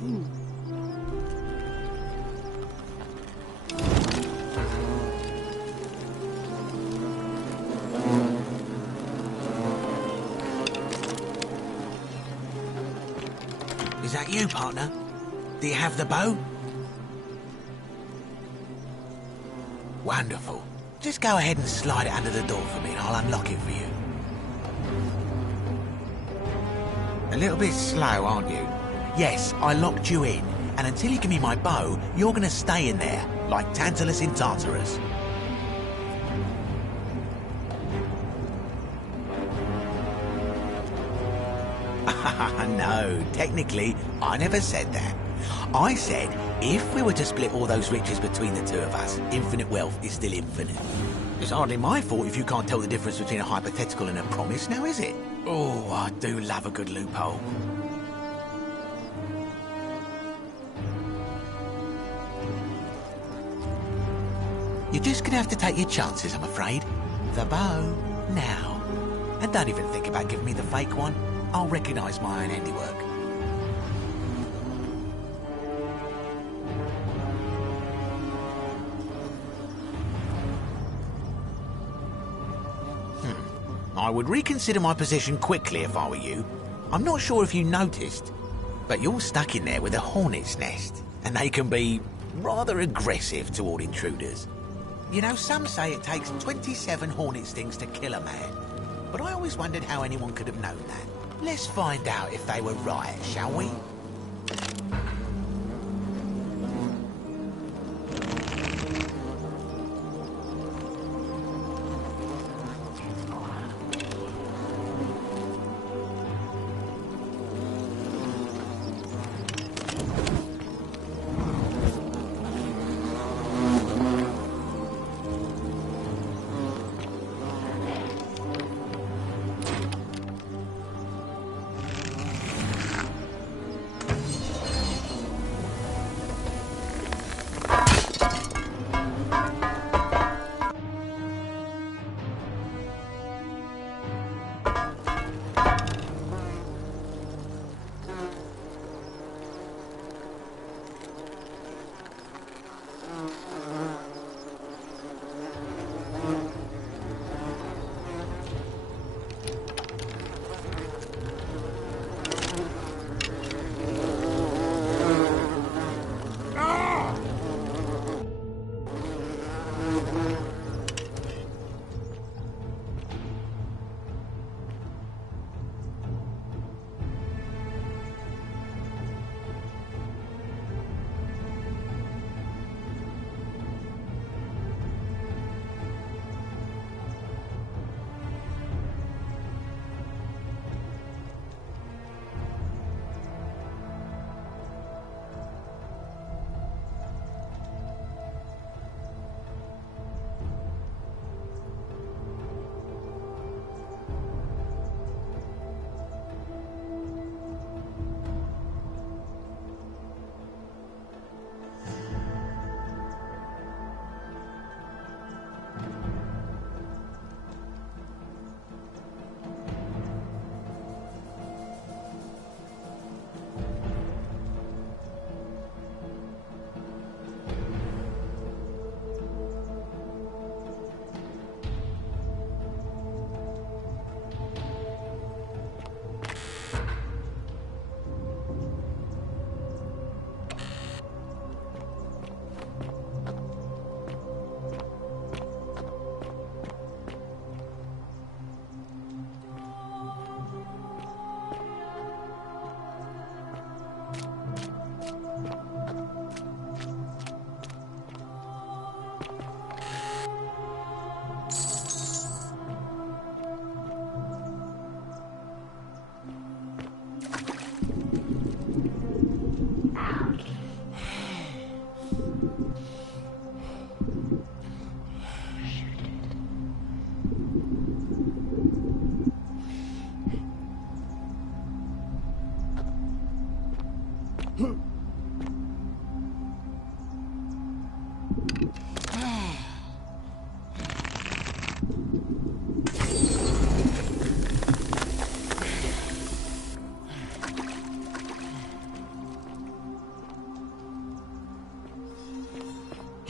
Is that you, partner? Do you have the bow? Wonderful. Just go ahead and slide it under the door for me and I'll unlock it for you. A little bit slow, aren't you? Yes, I locked you in, and until you give me my bow, you're gonna stay in there, like Tantalus in Tartarus. No, technically, I never said that. I said, if we were to split all those riches between the two of us, infinite wealth is still infinite. It's hardly my fault if you can't tell the difference between a hypothetical and a promise, now is it? Oh, I do love a good loophole. You're just gonna have to take your chances, I'm afraid. The bow, now. And don't even think about giving me the fake one. I'll recognise my own handiwork. I would reconsider my position quickly if I were you. I'm not sure if you noticed, but you're stuck in there with a hornet's nest, and they can be rather aggressive toward intruders. You know, some say it takes 27 hornet stings to kill a man, but I always wondered how anyone could have known that. Let's find out if they were right, shall we?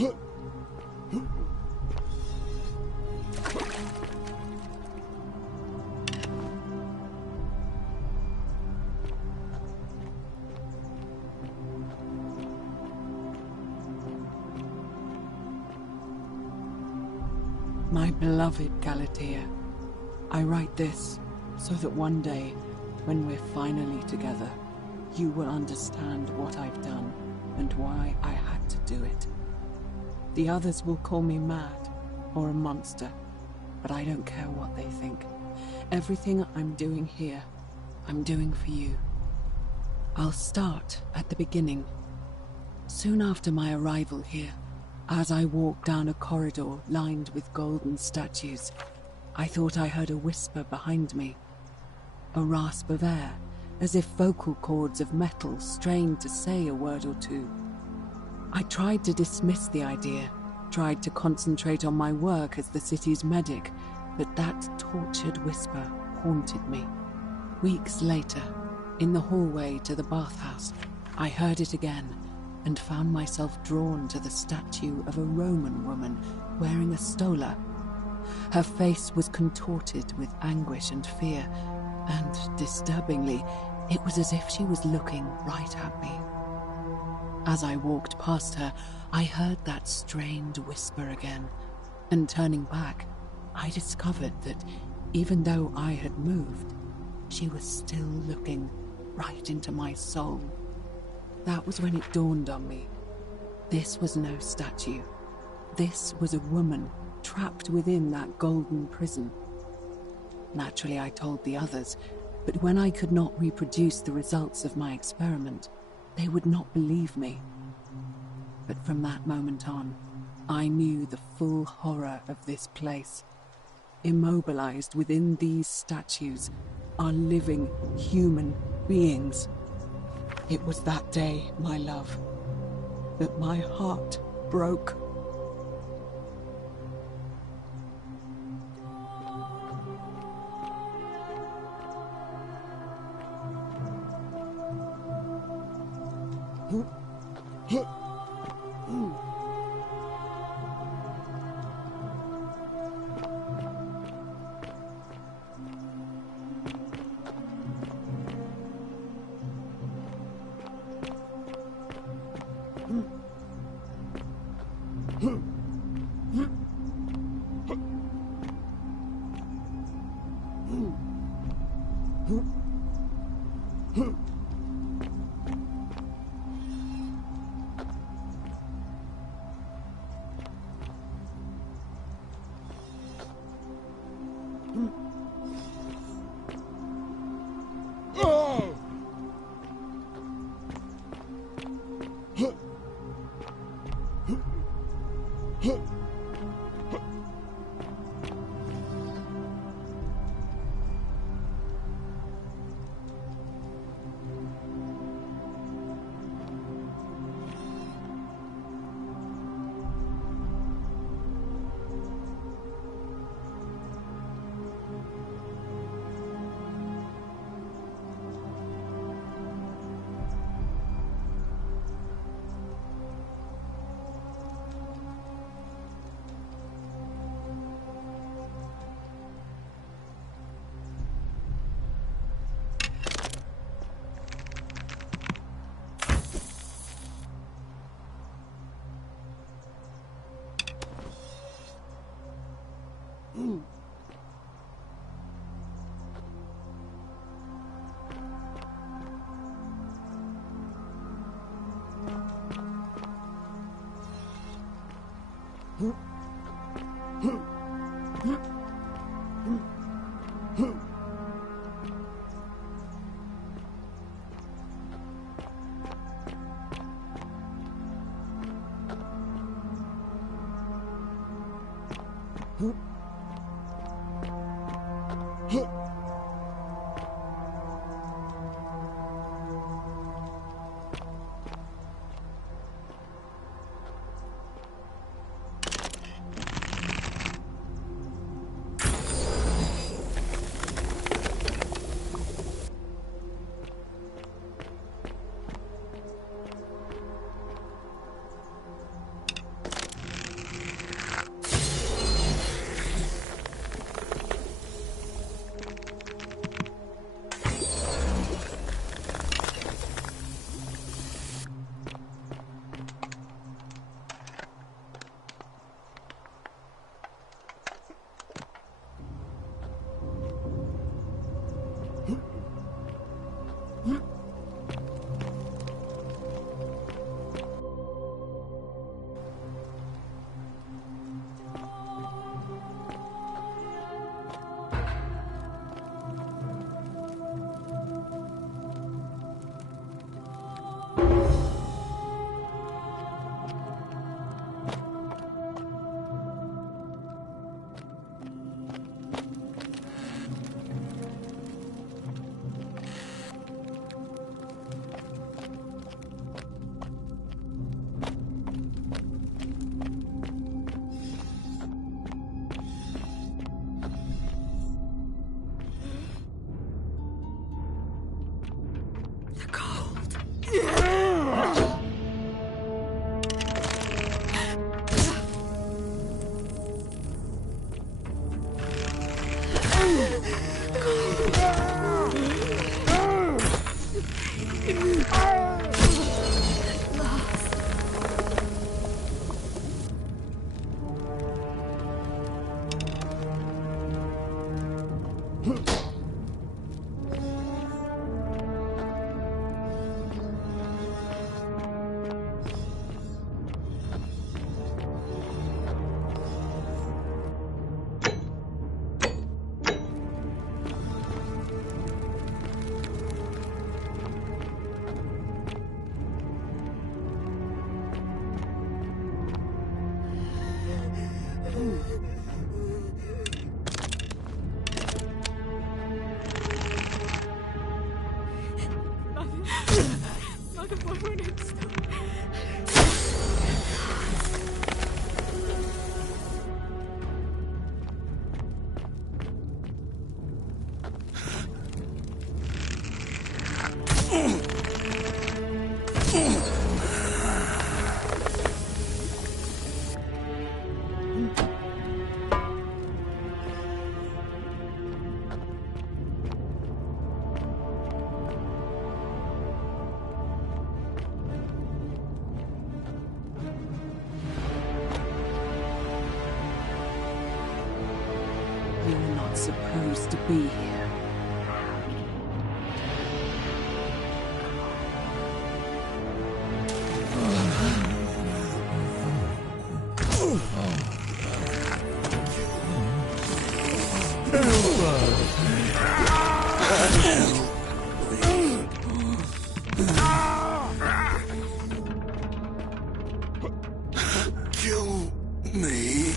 My beloved Galatea, I write this so that one day, when we're finally together, you will understand what I've done and why I had to do it. The others will call me mad or a monster, but I don't care what they think. Everything I'm doing here, I'm doing for you. I'll start at the beginning. Soon after my arrival here, as I walked down a corridor lined with golden statues, I thought I heard a whisper behind me. A rasp of air, as if vocal cords of metal strained to say a word or two. I tried to dismiss the idea, tried to concentrate on my work as the city's medic, but that tortured whisper haunted me. Weeks later, in the hallway to the bathhouse, I heard it again and found myself drawn to the statue of a Roman woman wearing a stola. Her face was contorted with anguish and fear, and disturbingly, it was as if she was looking right at me. As I walked past her, I heard that strained whisper again, and turning back, I discovered that even though I had moved, she was still looking right into my soul. That was when it dawned on me. This was no statue. This was a woman trapped within that golden prison. Naturally, I told the others, but when I could not reproduce the results of my experiment, they would not believe me. But from that moment on, I knew the full horror of this place. Immobilized within these statues are living human beings. It was that day, my love, that my heart broke. You're not supposed to be here. Kill me.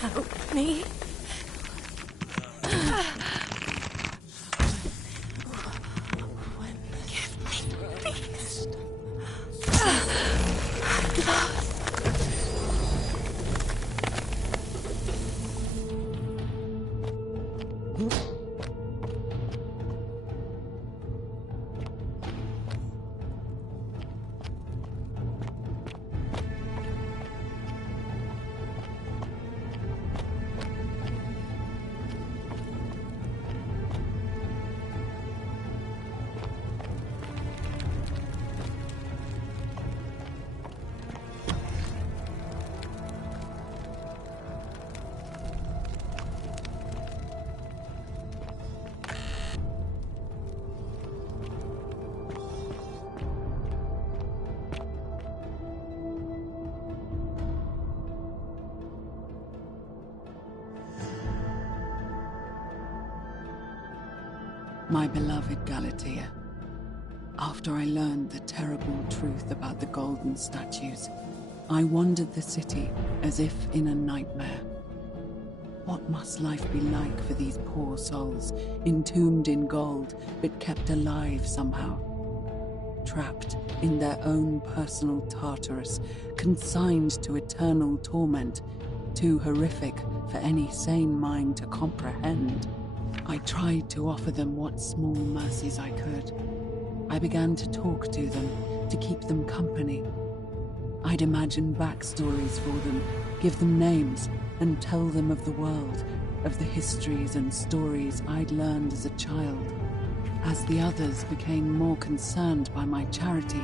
Help me. My beloved Galatea, after I learned the terrible truth about the golden statues, I wandered the city as if in a nightmare. What must life be like for these poor souls, entombed in gold, but kept alive somehow? Trapped in their own personal Tartarus, consigned to eternal torment, too horrific for any sane mind to comprehend. I tried to offer them what small mercies I could. I began to talk to them, to keep them company. I'd imagine backstories for them, give them names, and tell them of the world, of the histories and stories I'd learned as a child. As the others became more concerned by my charity,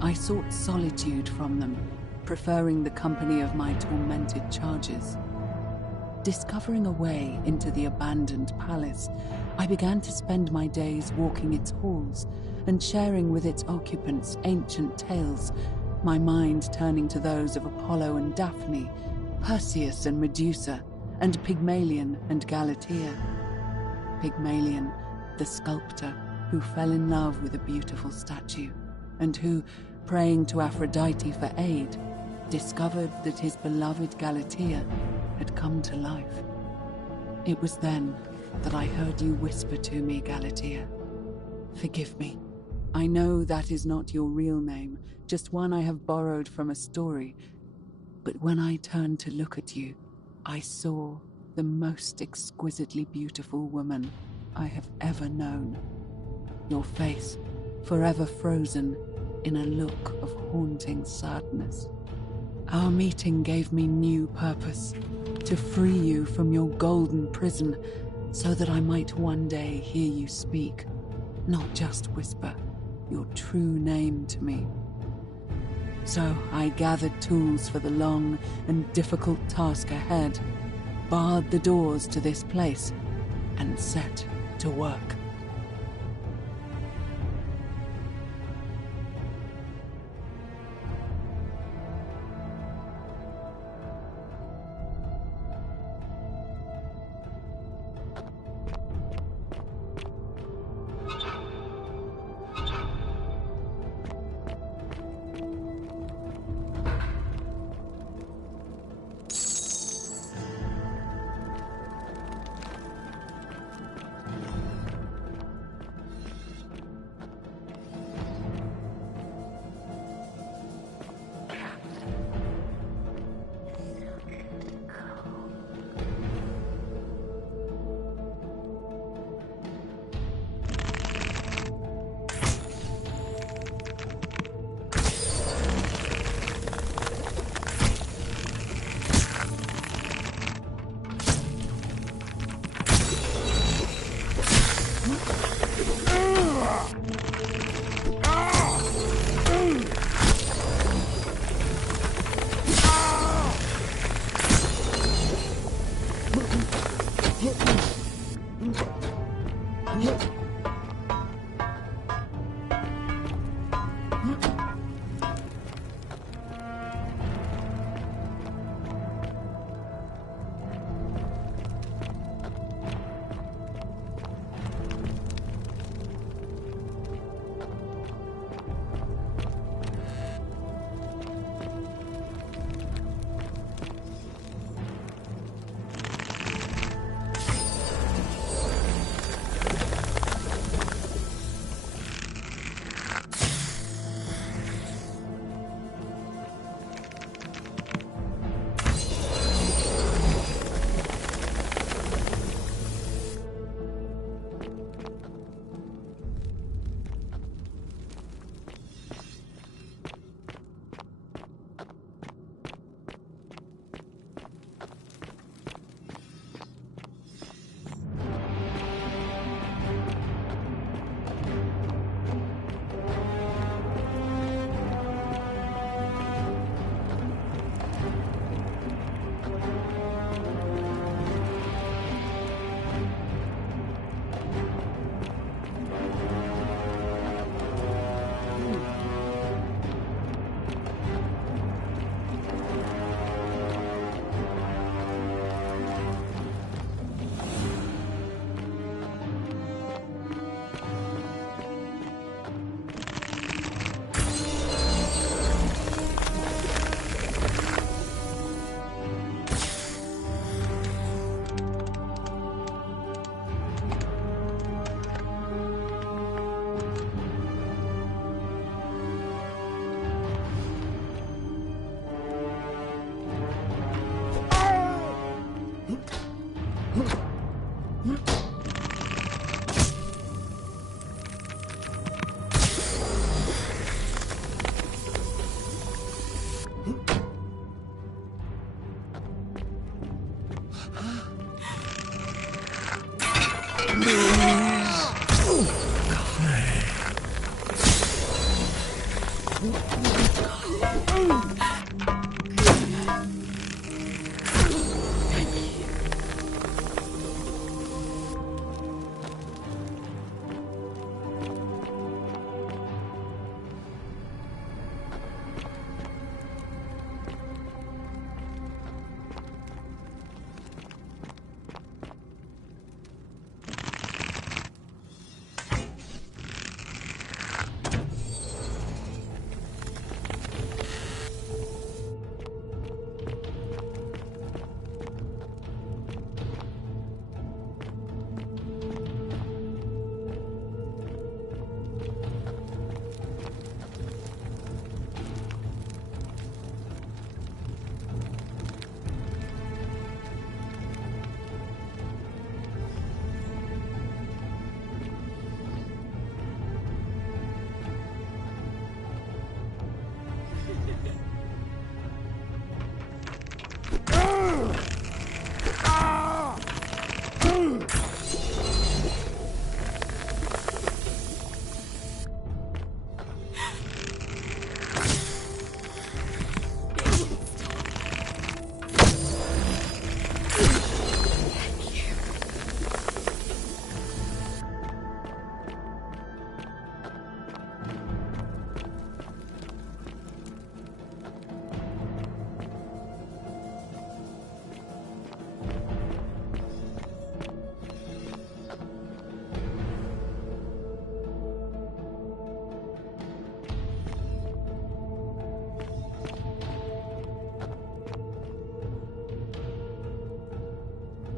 I sought solitude from them, preferring the company of my tormented charges. Discovering a way into the abandoned palace, I began to spend my days walking its halls and sharing with its occupants ancient tales, my mind turning to those of Apollo and Daphne, Perseus and Medusa, and Pygmalion and Galatea. Pygmalion, the sculptor who fell in love with a beautiful statue, and who, praying to Aphrodite for aid, discovered that his beloved Galatea had come to life. It was then that I heard you whisper to me, Galatea. Forgive me. I know that is not your real name, just one I have borrowed from a story. But when I turned to look at you, I saw the most exquisitely beautiful woman I have ever known. Your face, forever frozen in a look of haunting sadness. Our meeting gave me new purpose, to free you from your golden prison, so that I might one day hear you speak, not just whisper your true name to me. So I gathered tools for the long and difficult task ahead, barred the doors to this place, and set to work.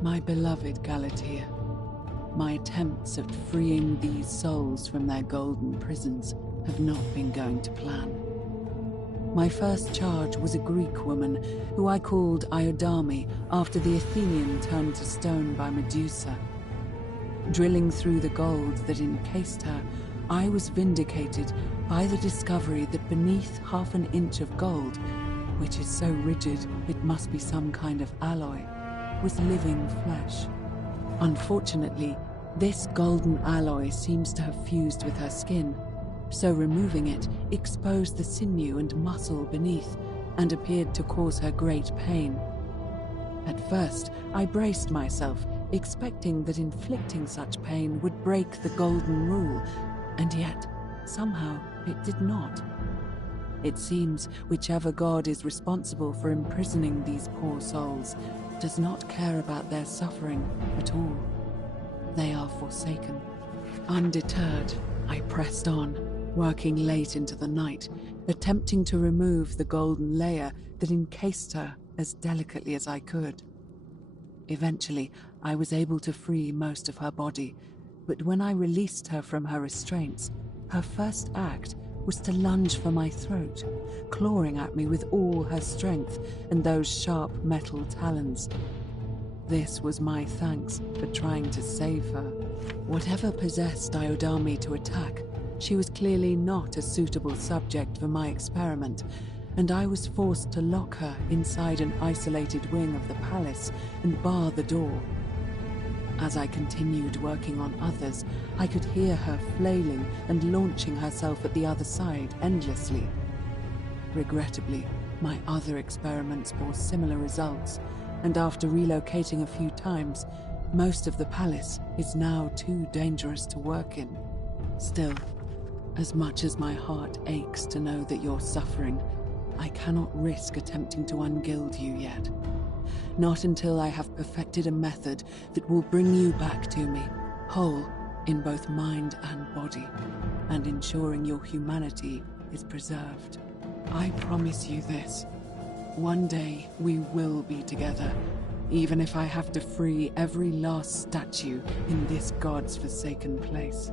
My beloved Galatea, my attempts at freeing these souls from their golden prisons have not been going to plan. My first charge was a Greek woman who I called Iodame after the Athenian turned to stone by Medusa. Drilling through the gold that encased her, I was vindicated by the discovery that beneath half an inch of gold, which is so rigid it must be some kind of alloy, was living flesh. Unfortunately, this golden alloy seems to have fused with her skin, so removing it exposed the sinew and muscle beneath and appeared to cause her great pain. At first, I braced myself, expecting that inflicting such pain would break the golden rule, and yet somehow it did not. It seems whichever god is responsible for imprisoning these poor souls does not care about their suffering at all. They are forsaken. Undeterred, I pressed on, working late into the night, attempting to remove the golden layer that encased her as delicately as I could. Eventually, I was able to free most of her body, but when I released her from her restraints, her first act was to lunge for my throat, clawing at me with all her strength and those sharp metal talons. This was my thanks for trying to save her. Whatever possessed Diodami to attack, she was clearly not a suitable subject for my experiment, and I was forced to lock her inside an isolated wing of the palace and bar the door. As I continued working on others, I could hear her flailing and launching herself at the other side endlessly. Regrettably, my other experiments bore similar results, and after relocating a few times, most of the palace is now too dangerous to work in. Still, as much as my heart aches to know that you're suffering, I cannot risk attempting to ungild you yet. Not until I have perfected a method that will bring you back to me, whole in both mind and body, and ensuring your humanity is preserved. I promise you this. One day we will be together, even if I have to free every last statue in this god's forsaken place.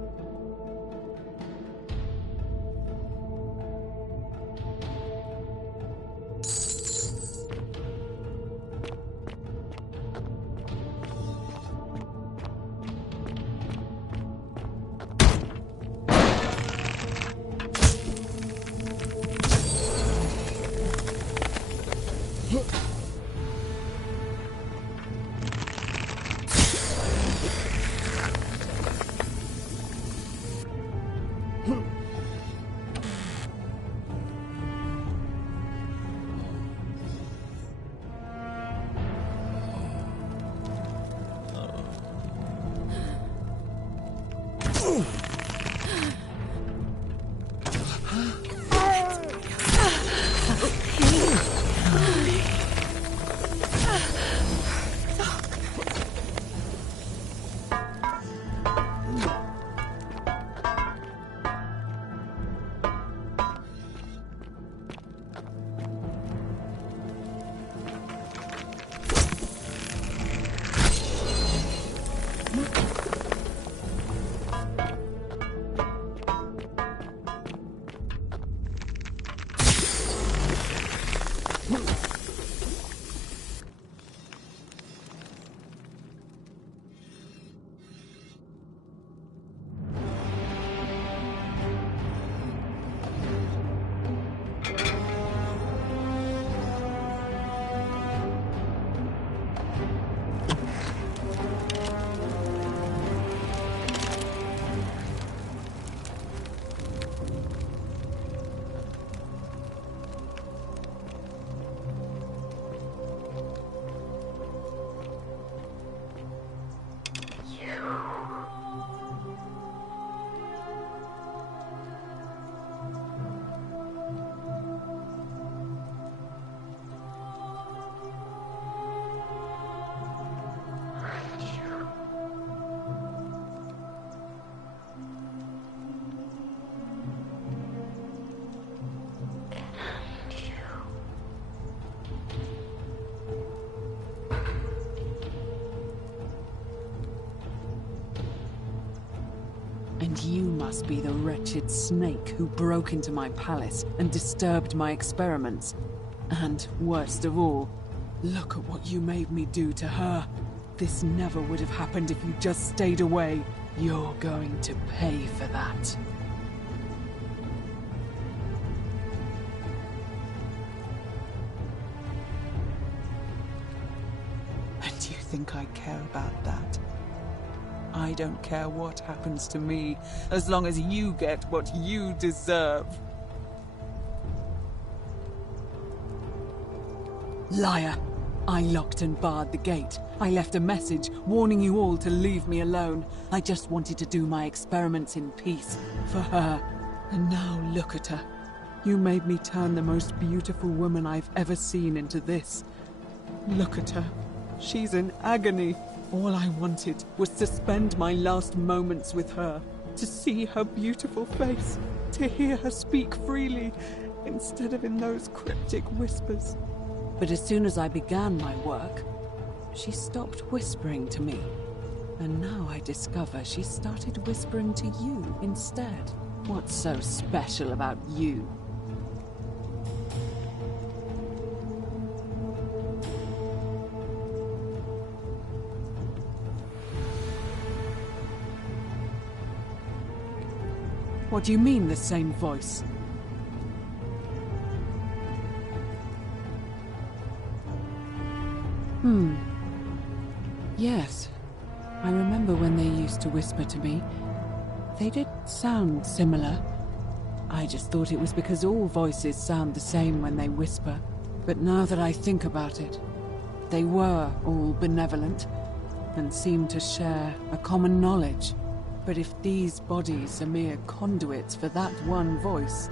And you must be the wretched snake who broke into my palace and disturbed my experiments. And, worst of all, look at what you made me do to her. This never would have happened if you just stayed away. You're going to pay for that. And you think I care about that? I don't care what happens to me, as long as you get what you deserve. Liar! I locked and barred the gate. I left a message warning you all to leave me alone. I just wanted to do my experiments in peace, for her. And now look at her. You made me turn the most beautiful woman I've ever seen into this. Look at her. She's in agony. All I wanted was to spend my last moments with her, to see her beautiful face, to hear her speak freely, instead of in those cryptic whispers. But as soon as I began my work, she stopped whispering to me. And now I discover she started whispering to you instead. What's so special about you? What do you mean, the same voice? Yes. I remember when they used to whisper to me. They did sound similar. I just thought it was because all voices sound the same when they whisper. But now that I think about it, they were all benevolent and seemed to share a common knowledge. But if these bodies are mere conduits for that one voice,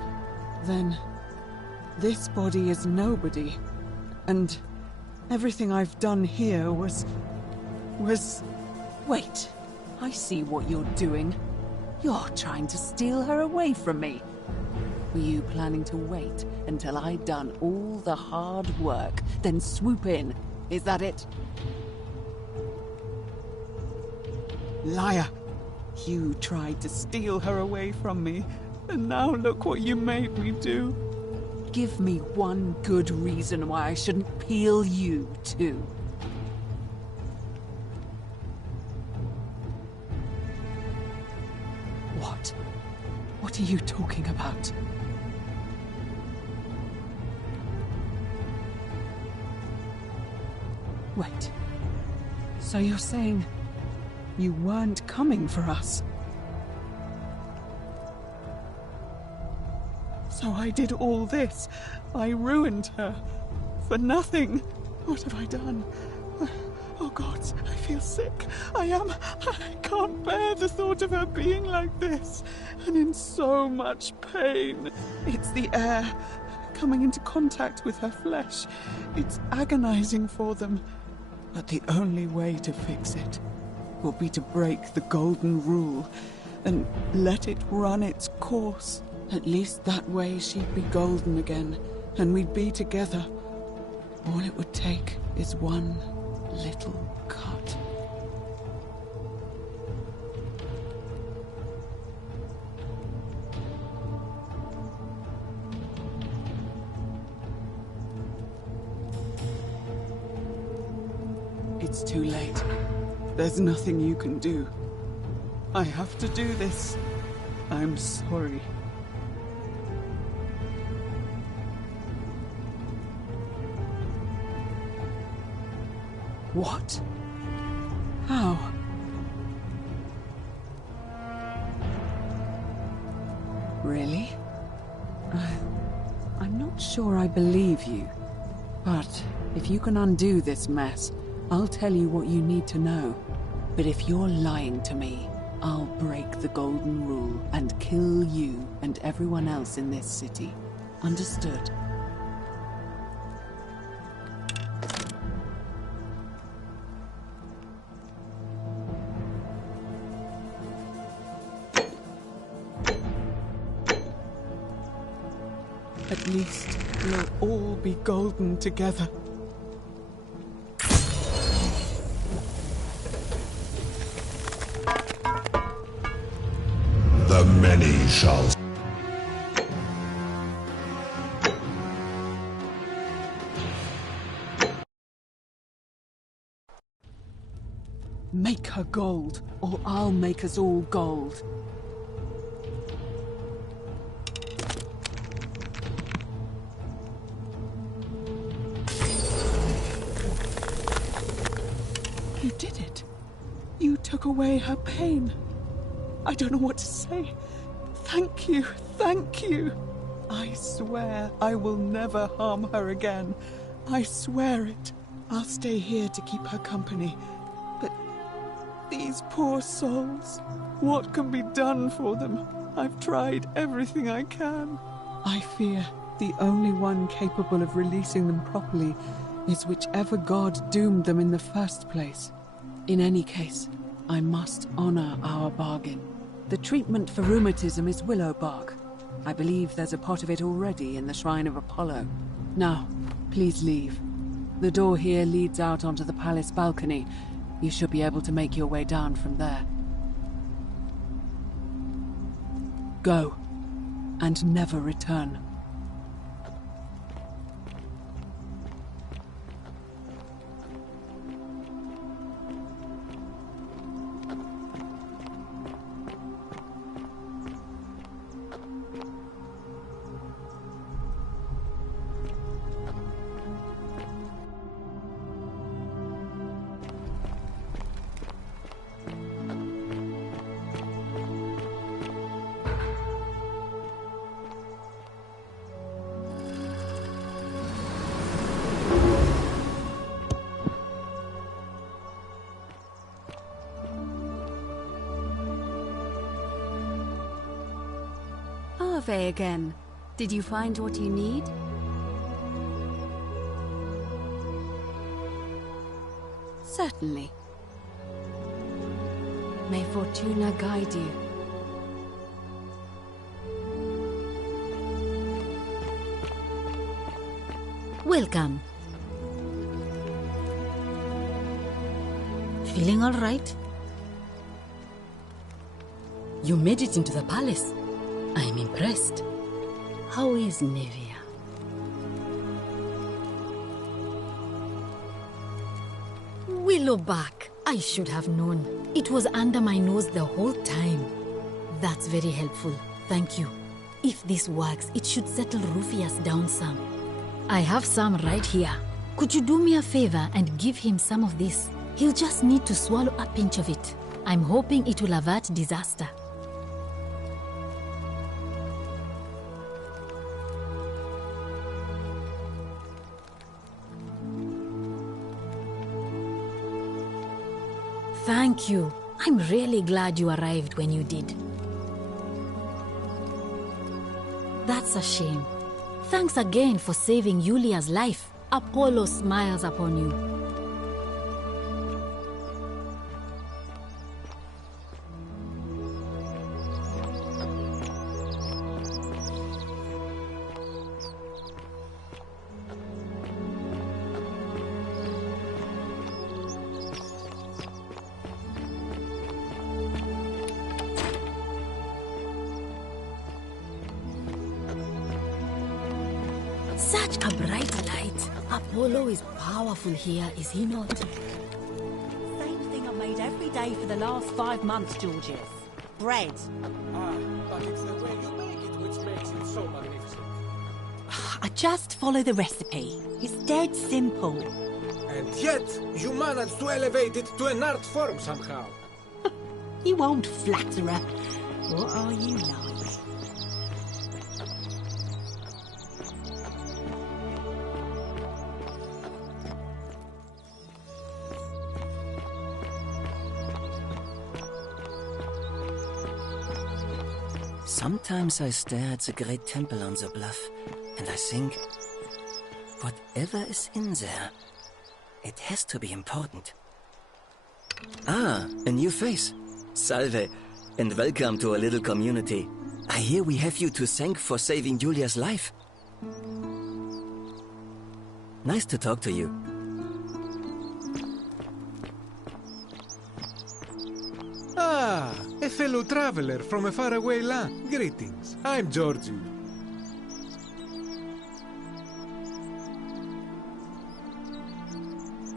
then this body is nobody. And everything I've done here was... Wait, I see what you're doing. You're trying to steal her away from me. Were you planning to wait until I'd done all the hard work, then swoop in? Is that it? Liar! You tried to steal her away from me, and now look what you made me do. Give me one good reason why I shouldn't peel you, too. What? What are you talking about? Wait. So you're saying you weren't coming for us? So I did all this. I ruined her. For nothing. What have I done? Oh God, I feel sick. I can't bear the thought of her being like this. And in so much pain. It's the air coming into contact with her flesh. It's agonizing for them. But the only way to fix it will be to break the golden rule and let it run its course. At least that way she'd be golden again, and we'd be together. All it would take is one little cut. It's too late. There's nothing you can do. I have to do this. I'm sorry. What? How? Really? I'm not sure I believe you. But if you can undo this mess, I'll tell you what you need to know. But if you're lying to me, I'll break the golden rule and kill you and everyone else in this city. Understood? At least we'll all be golden together. The many shall... Make her gold, or I'll make us all gold. You did it. You took away her pain. I don't know what to say. Thank you, thank you. I swear I will never harm her again. I swear it. I'll stay here to keep her company. But these poor souls, what can be done for them? I've tried everything I can. I fear the only one capable of releasing them properly is whichever god doomed them in the first place. In any case, I must honor our bargain. The treatment for rheumatism is willow bark. I believe there's a pot of it already in the Shrine of Apollo. Now, please leave. The door here leads out onto the palace balcony. You should be able to make your way down from there. Go, and never return. Ave again. Did you find what you need? Certainly. May Fortuna guide you. Welcome. Feeling all right? You made it into the palace. I'm impressed. How is Nevia? Willowbark. I should have known. It was under my nose the whole time. That's very helpful. Thank you. If this works, it should settle Rufius down some. I have some right here. Could you do me a favor and give him some of this? He'll just need to swallow a pinch of it. I'm hoping it will avert disaster. Thank you. I'm really glad you arrived when you did. That's a shame. Thanks again for saving Yulia's life. Apollo smiles upon you. Such a bright light. Apollo is powerful here, is he not? Same thing I've made every day for the last 5 months, Georgius. Bread. But it's the way you make it which makes it so magnificent. I just follow the recipe. It's dead simple. And yet, you managed to elevate it to an art form somehow. You old flatterer. What are you like? Sometimes I stare at the great temple on the bluff, and I think, whatever is in there, it has to be important. Ah, a new face. Salve, and welcome to our little community. I hear we have you to thank for saving Julia's life. Nice to talk to you. Ah, a fellow traveler from a faraway land. Greetings, I'm Georgie.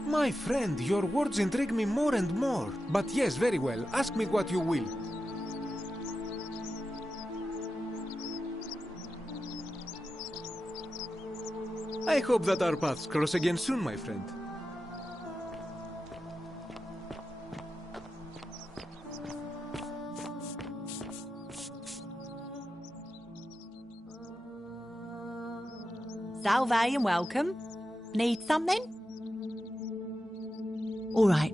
My friend, your words intrigue me more and more. But yes, very well. Ask me what you will. I hope that our paths cross again soon, my friend. Salve and welcome. Need something? All right.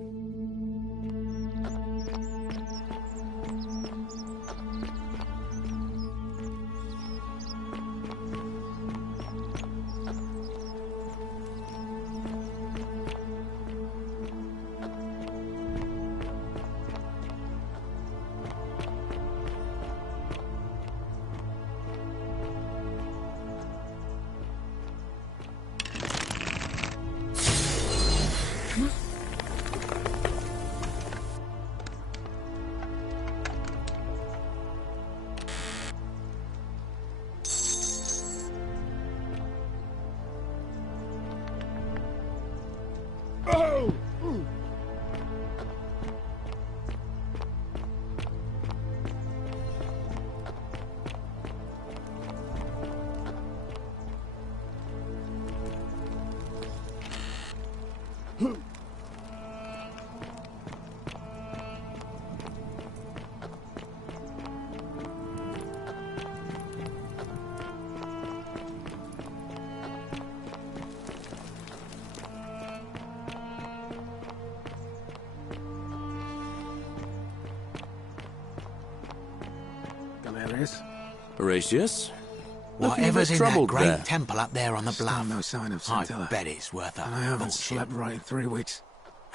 Valerius. Horatius? Whatever's in that troubled great there. temple up there on the Still bluff, no sign of I Scintilla. bet it's worth a And I haven't fortune. slept right in 3 weeks.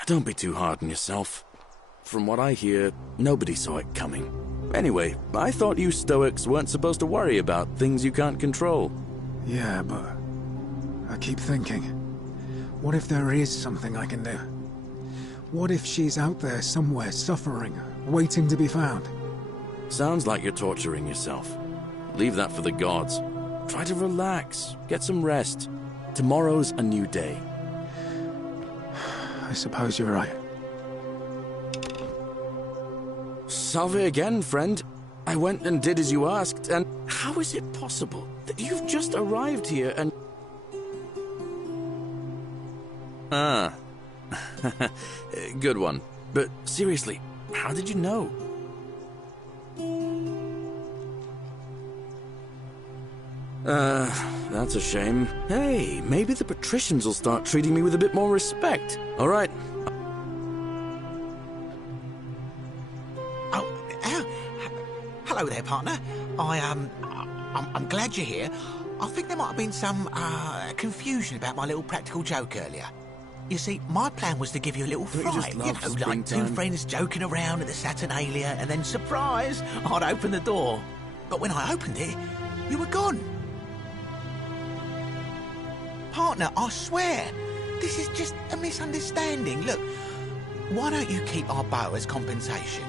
Don't be too hard on yourself. From what I hear, nobody saw it coming. Anyway, I thought you Stoics weren't supposed to worry about things you can't control. Yeah, but I keep thinking, what if there is something I can do? What if she's out there somewhere suffering, waiting to be found? Sounds like you're torturing yourself. Leave that for the gods. Try to relax, get some rest. Tomorrow's a new day. I suppose you're right. Salve again, friend. I went and did as you asked, and how is it possible that you've just arrived here and... Ah. Good one. But seriously, how did you know? That's a shame. Hey, maybe the patricians will start treating me with a bit more respect. All right. Oh, hello there, partner. I'm glad you're here. I think there might have been some confusion about my little practical joke earlier. You see, my plan was to give you a little Don't you fright, just love like two springtime? friends joking around at the Saturnalia, and then, surprise, I'd open the door. But when I opened it, you were gone. Partner, I swear, this is just a misunderstanding. Look, why don't you keep our bow as compensation?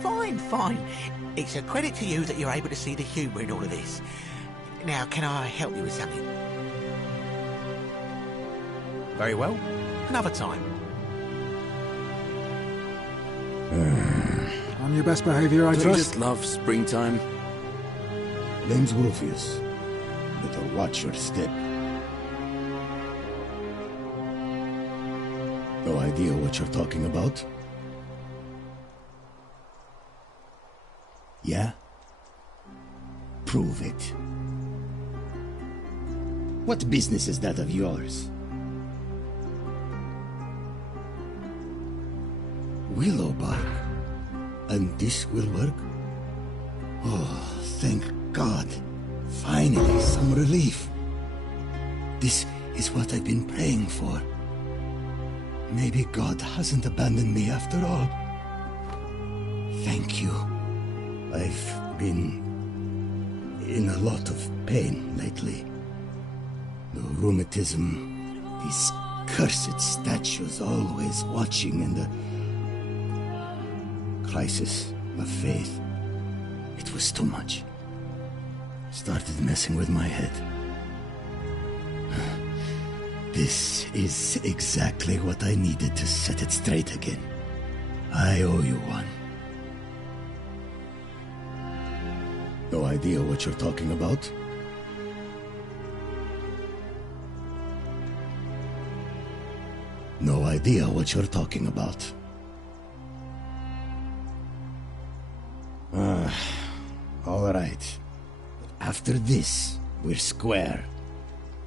Fine. It's a credit to you that you're able to see the humour in all of this. Now, can I help you with something? Very well. Another time. On your best behavior, I Don't you trust. just love springtime? Name's Rufius. Better watch your step. No idea what you're talking about? Yeah? Prove it. What business is that of yours? Willow bark. And this will work? Oh, thank God. Finally, some relief. This is what I've been praying for. Maybe God hasn't abandoned me after all. Thank you. I've been in a lot of pain lately. The rheumatism, these cursed statues always watching, and the crisis of faith. It was too much. Started messing with my head. This is exactly what I needed to set it straight again. I owe you one. No idea what you're talking about? No idea what you're talking about. All right. After this, we're square.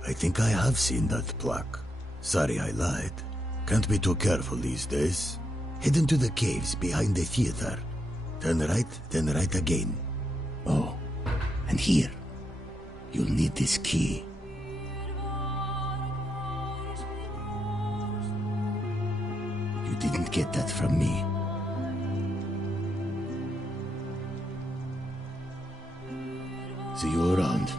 I think I have seen that plaque. Sorry I lied. Can't be too careful these days. Head into the caves behind the theater. Turn right, then right again. Oh, and here. You'll need this key. You didn't get that from me. See you around.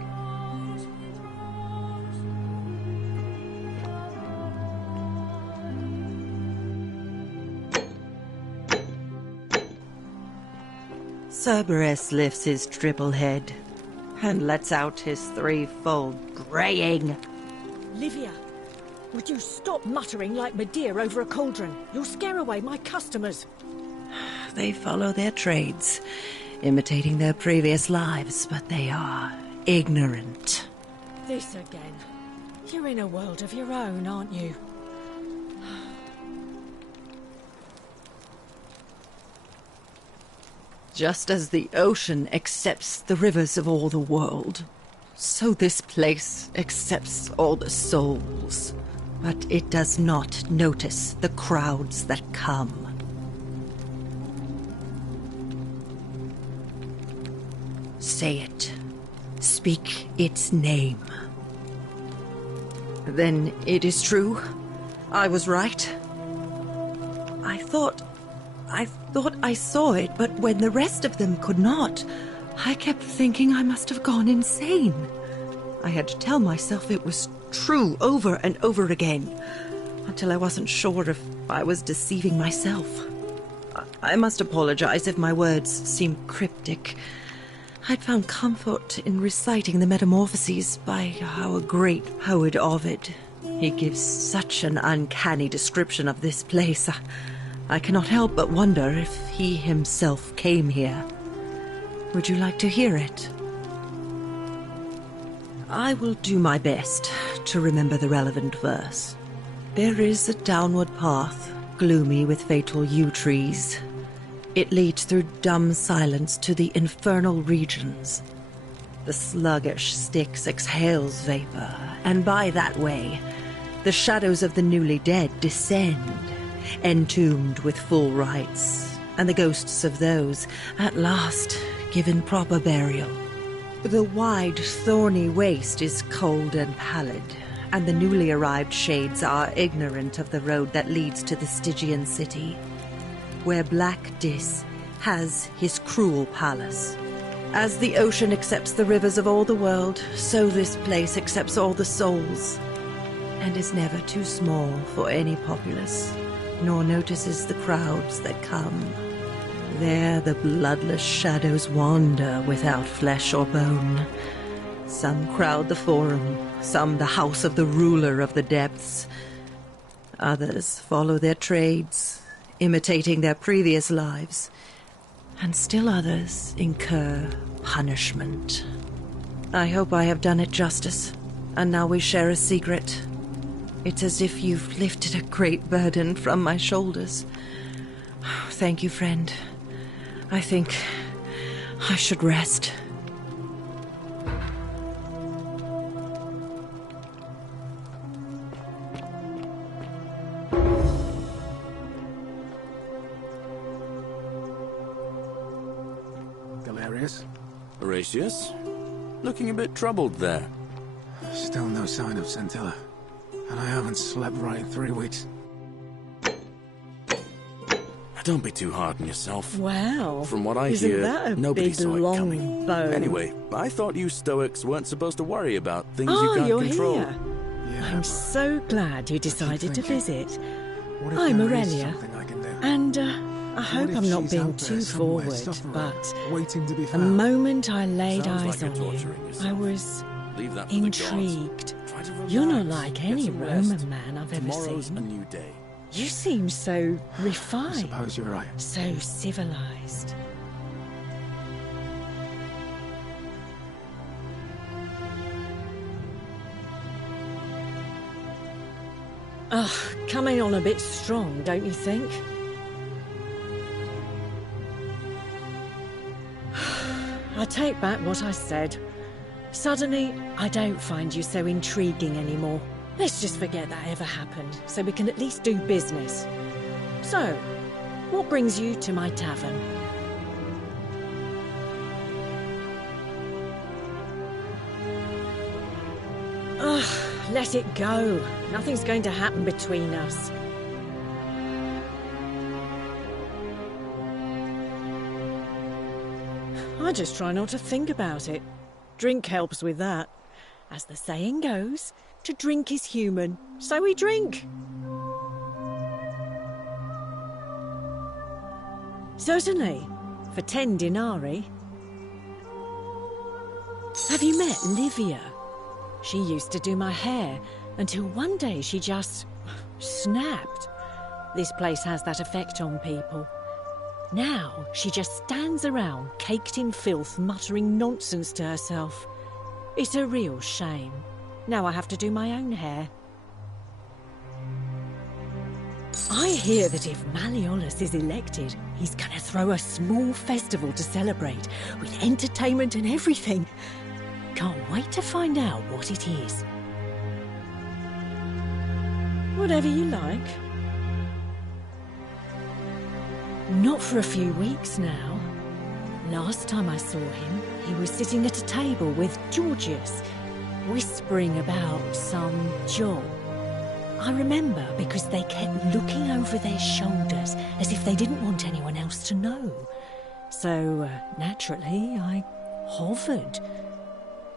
Cerberus lifts his triple head and lets out his threefold braying. Livia, would you stop muttering like Medea over a cauldron? You'll scare away my customers. They follow their trades, imitating their previous lives, but they are ignorant. This again. You're in a world of your own, aren't you? Just as the ocean accepts the rivers of all the world, so this place accepts all the souls. But it does not notice the crowds that come. Say it. Speak its name. Then it is true. I was right. I thought I saw it, but when the rest of them could not, I kept thinking I must have gone insane. I had to tell myself it was true over and over again, until I wasn't sure if I was deceiving myself. I must apologize if my words seem cryptic. I'd found comfort in reciting the Metamorphoses by our great poet Ovid. He gives such an uncanny description of this place. I cannot help but wonder if he himself came here. Would you like to hear it? I will do my best to remember the relevant verse. There is a downward path, gloomy with fatal yew trees. It leads through dumb silence to the infernal regions. The sluggish Styx exhales vapor, and by that way, the shadows of the newly dead descend, entombed with full rites, and the ghosts of those, at last, given proper burial. The wide, thorny waste is cold and pallid, and the newly arrived shades are ignorant of the road that leads to the Stygian city, where Black Dis has his cruel palace. As the ocean accepts the rivers of all the world, so this place accepts all the souls, and is never too small for any populace, nor notices the crowds that come. There the bloodless shadows wander without flesh or bone. Some crowd the forum, some the house of the ruler of the depths. Others follow their trades, imitating their previous lives, and still others incur punishment. I hope I have done it justice, and now we share a secret. It's as if you've lifted a great burden from my shoulders. Thank you, friend. I think I should rest. Galerius? Horatius? Looking a bit troubled there. Still no sign of Scintilla. And I haven't slept right in 3 weeks. Don't be too hard on yourself. Wow. From what I Isn't hear, that a nobody big, saw it long coming. bow? Anyway, I thought you Stoics weren't supposed to worry about things you can't you're control. here. Yeah, I'm but so glad you decided to thinking, visit. what if I'm there is Aurelia, something I can do? and I hope What if I'm not she's being out there too somewhere forward, suffering, but waiting to be the found? moment I laid Sounds eyes like on you're you, torturing yourself. I was Leave that for the gods. intrigued. Try to You're not relax, like get any some rest. Roman man I've ever Tomorrow's seen. a new day. You seem so I refined, suppose you're right. so civilized. Ugh, coming on a bit strong, don't you think? I take back what I said. Suddenly, I don't find you so intriguing anymore. Let's just forget that ever happened, so we can at least do business. So, what brings you to my tavern? Ugh, let it go. Nothing's going to happen between us. I just try not to think about it. Drink helps with that. As the saying goes, to drink is human, so we drink. Certainly, for 10 denarii. Have you met Livia? She used to do my hair, until one day she just snapped. This place has that effect on people. Now, she just stands around, caked in filth, muttering nonsense to herself. It's a real shame. Now I have to do my own hair. I hear that if Malleolus is elected, he's gonna throw a small festival to celebrate, with entertainment and everything. Can't wait to find out what it is. Whatever you like. Not for a few weeks now. Last time I saw him, he was sitting at a table with Georgius, whispering about some job. I remember because they kept looking over their shoulders as if they didn't want anyone else to know. So, naturally, I hovered.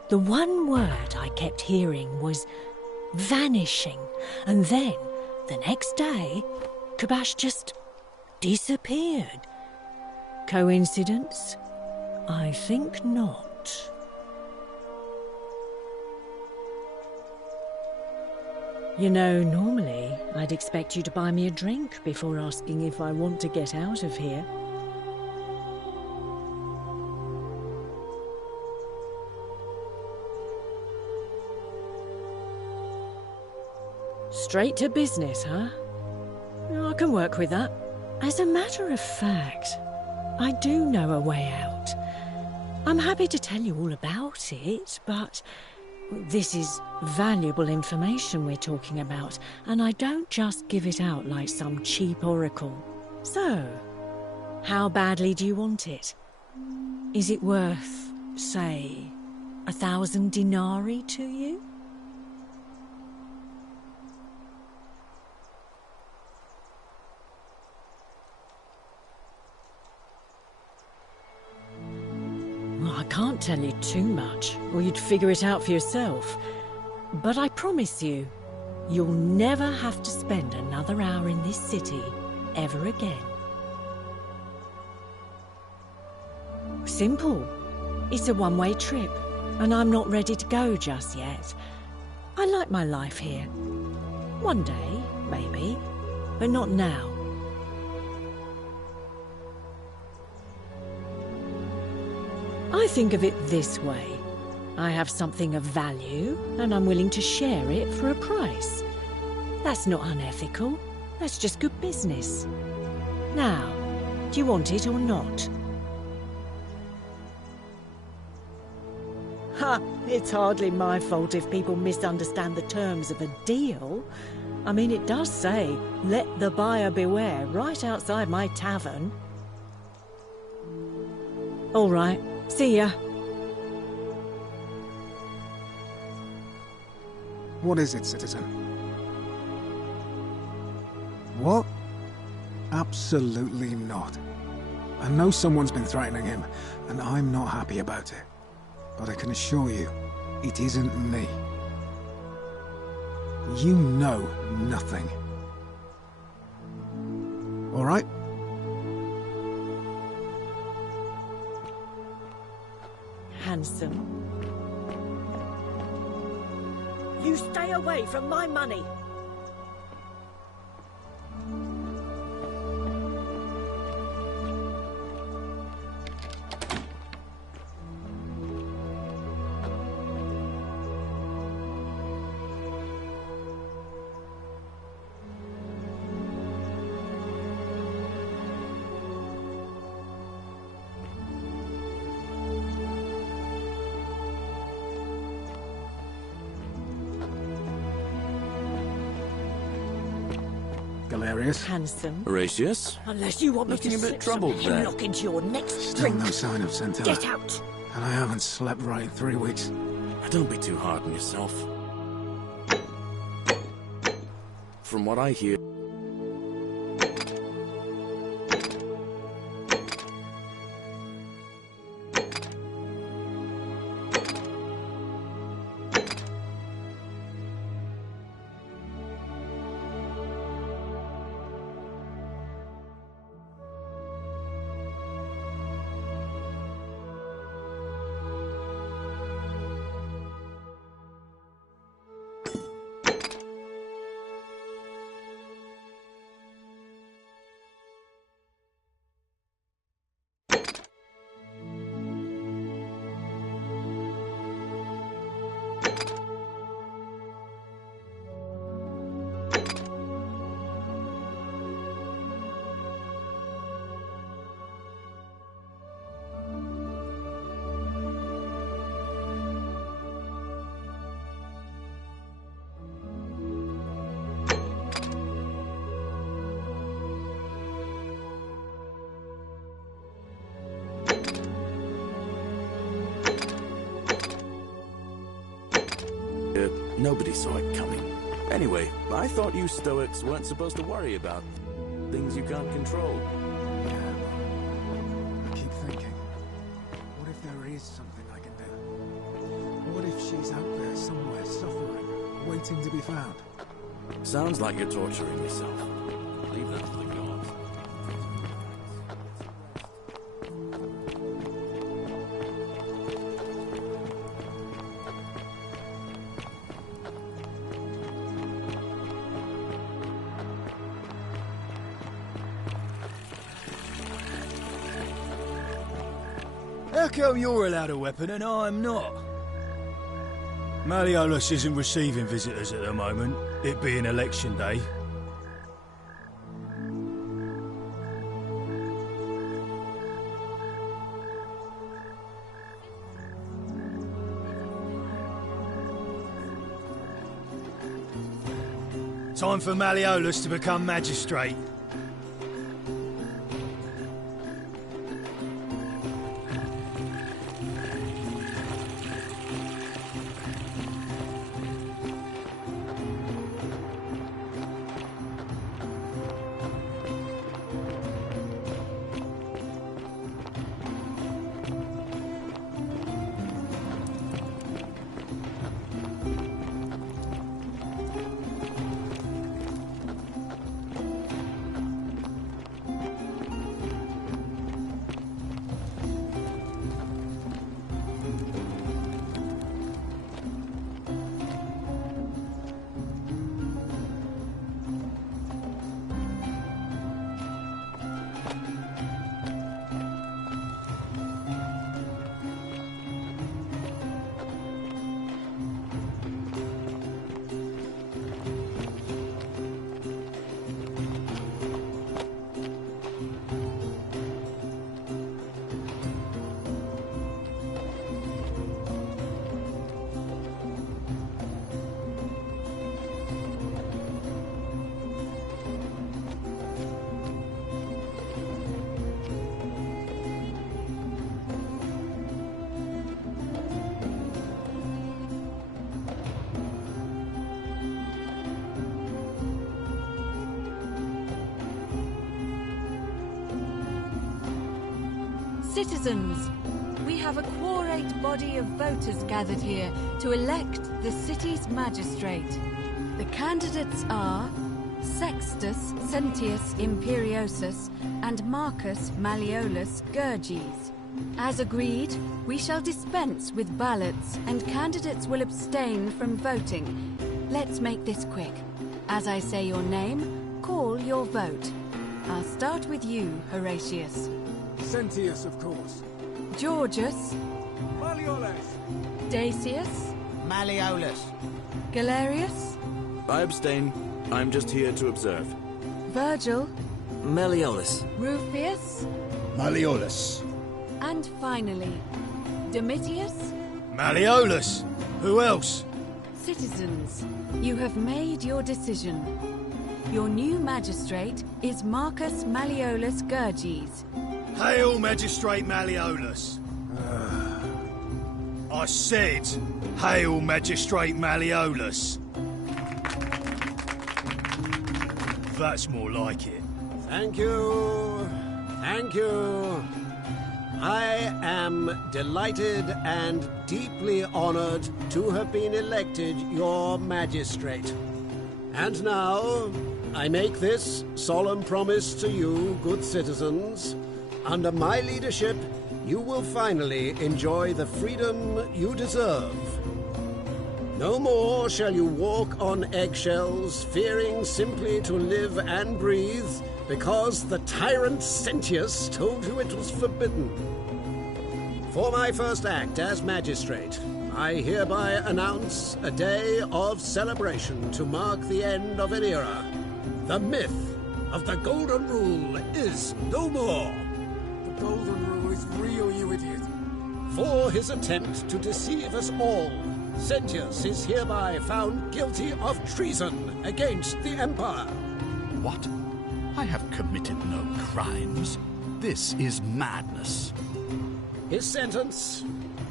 The one word I kept hearing was vanishing, and then, the next day, Kabash just disappeared. Coincidence? I think not. You know, normally I'd expect you to buy me a drink before asking if I want to get out of here. Straight to business, huh? I can work with that. As a matter of fact, I do know a way out. I'm happy to tell you all about it, but this is valuable information we're talking about, and I don't just give it out like some cheap oracle. So, how badly do you want it? Is it worth, say, 1,000 denarii to you? Well, I can't tell you too much, or you'd figure it out for yourself. But I promise you, you'll never have to spend another hour in this city ever again. Simple. It's a one-way trip, and I'm not ready to go just yet. I like my life here. One day, maybe, but not now. I think of it this way. I have something of value, and I'm willing to share it for a price. That's not unethical. That's just good business. Now, do you want it or not? Ha! It's hardly my fault if people misunderstand the terms of a deal. I mean, it does say, "Let the buyer beware," right outside my tavern. All right. See ya. What is it, citizen? What? Absolutely not. I know someone's been threatening him, and I'm not happy about it. But I can assure you, it isn't me. You know nothing. All right? Handsome. You stay away from my money! Galerius? Handsome. Horatius? Unless you want me Looking to a bit slip troubled some there. hemlock into your next Still drink. no sign of Centella. Get out! And I haven't slept right in 3 weeks. Don't be too hard on yourself. From what I hear... nobody saw it coming. Anyway, I thought you Stoics weren't supposed to worry about things you can't control. Yeah. I keep thinking, what if there is something I can do? What if she's out there somewhere suffering, waiting to be found? Sounds like you're torturing yourself. Leave that to the gods. How come you're allowed a weapon and I'm not? Malleolus isn't receiving visitors at the moment, it being election day. Time for Malleolus to become magistrate. Citizens, we have a quorate body of voters gathered here to elect the city's magistrate. The candidates are Sextus Sentius Imperiosus and Marcus Malleolus Gurges. As agreed, we shall dispense with ballots and candidates will abstain from voting. Let's make this quick. As I say your name, call your vote. I'll start with you, Horatius. Sentius, of course. Georgius. Malleolus. Dacius. Malleolus. Galerius. I abstain. I'm just here to observe. Virgil. Malleolus. Rufius. Malleolus. And finally, Domitius. Malleolus! Who else? Citizens, you have made your decision. Your new magistrate is Marcus Malleolus Gurges. Hail, Magistrate Malleolus! I said, hail, Magistrate Malleolus! That's more like it. Thank you. Thank you. I am delighted and deeply honored to have been elected your magistrate. And now, I make this solemn promise to you, good citizens. Under my leadership, you will finally enjoy the freedom you deserve. No more shall you walk on eggshells, fearing simply to live and breathe, because the tyrant Sentius told you it was forbidden. For my first act as magistrate, I hereby announce a day of celebration to mark the end of an era. The myth of the Golden Rule is no more. The Golden Rule is real, you idiot. For his attempt to deceive us all, Sentius is hereby found guilty of treason against the Empire. What? I have committed no crimes. This is madness. his sentence: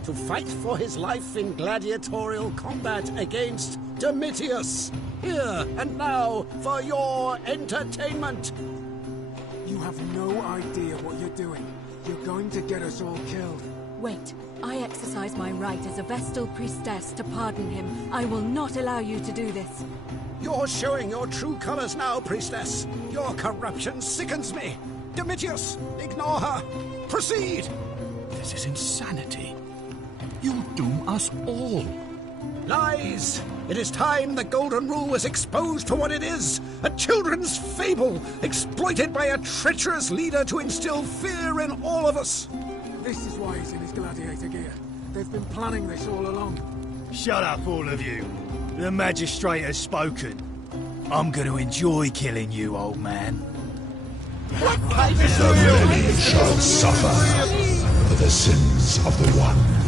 to fight for his life in gladiatorial combat against Domitius. Here and now for your entertainment. You have no idea what you're doing. You're going to get us all killed. Wait. I exercise my right as a Vestal priestess to pardon him. I will not allow you to do this. You're showing your true colors now, priestess. Your corruption sickens me. Domitius, ignore her. Proceed. This is insanity. You'll doom us all. Lies! It is time the Golden Rule was exposed for what it is. A children's fable, exploited by a treacherous leader to instill fear in all of us. This is why he's in his gladiator gear. They've been planning this all along. Shut up, all of you. The magistrate has spoken. I'm going to enjoy killing you, old man. The many shall suffer for the sins of the one.